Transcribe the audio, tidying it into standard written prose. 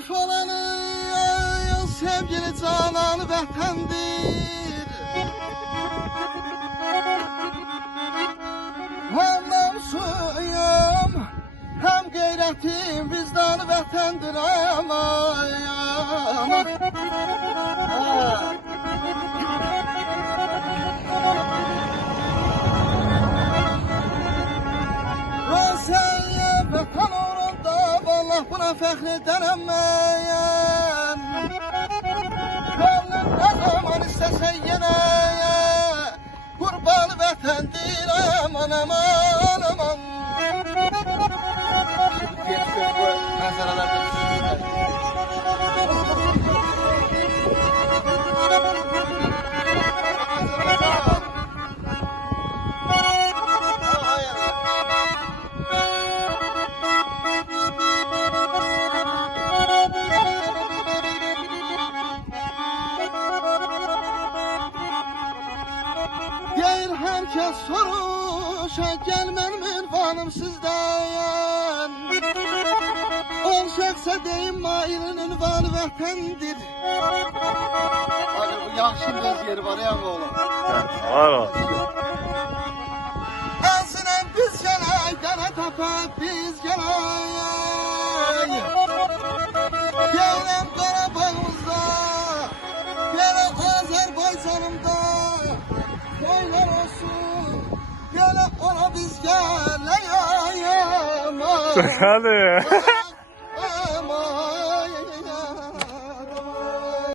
Şərif olanın sevgili canan vətəndir. Hem namusuyum, hem gayretim, vicdanı vətəndir aman. Rosaya vətən uğrunda vallah buna fəxr edərəm mən. Könlüm ne zaman istəsə yenə qurbanı vətəndir aman aman aman. Deyir herkes soruşa gelmem ünvanım sizden. Olacaksa deyim mailin ünvanı vətəndir. Hadi bu yaxşı bir yeri var ya oğlum. Var o. Azinen biz gelay, gene tapıp biz gelay. Gelem Qarabağımızda, gene Azerbaycanımda. Söyler olsun, gene ona biz geleyim. Hadi.